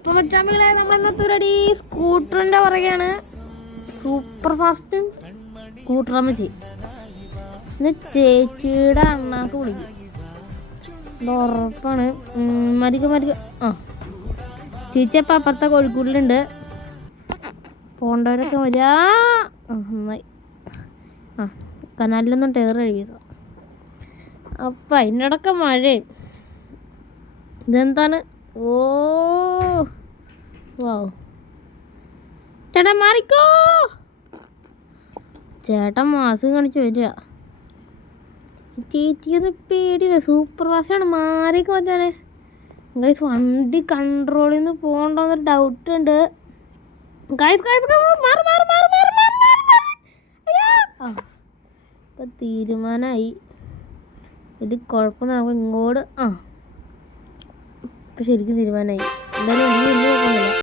അപ്പോൾ വെച്ചാമ്പികളെ നമ്മളെന്നത്തെ ready സ്കൂട്ടറിൻ്റെ പുറകെയാണ്. Super fast scooter അമ്മച്ചി ഇന്ന് ചേച്ചിയുടെ അണ്ണാക്ക് വിളിക്കും. ഇത് ഉറപ്പാണ്. മരിക്ക ആ ചേച്ചി അപ്പം അപ്പുറത്തെ കോഴിക്കോടിലുണ്ട്. പോണ്ടവരൊക്കെ വരിക. നന്നായി. ആ കനാലിലൊന്നും ടയർ കഴുകിയത്. അപ്പം അതിനിടയ്ക്ക് മഴയും. ഇതെന്താണ്? ഓ വാവ്, ചേട്ടാ മാറിക്കോ. ചേട്ടൻ മാസം കാണിച്ച് വരിക. ചേച്ചിക്കൊന്ന് പേടിയില്ല. സൂപ്പർ ഫാസ്റ്റാണ്. മാറിയൊക്കെ വെച്ചാൽ ഗൈസ് വണ്ടി കൺട്രോളിൽ നിന്ന് പോകണ്ടോന്നൊരു ഡൗട്ട് ഉണ്ട്. ഇപ്പം തീരുമാനമായി. ഇത് കുഴപ്പം നമുക്ക് ഇങ്ങോട്ട് ഇപ്പം ശരിക്കും തീരുമാനമായി. എന്തായാലും